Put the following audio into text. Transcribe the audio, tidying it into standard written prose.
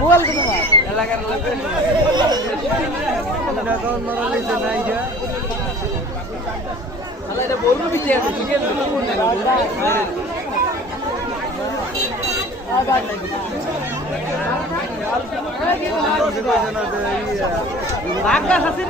mobile তো তোমার এলাকার লোকের বলবো বিচে আছে ঠিক আছে বাঘ গাছ আছে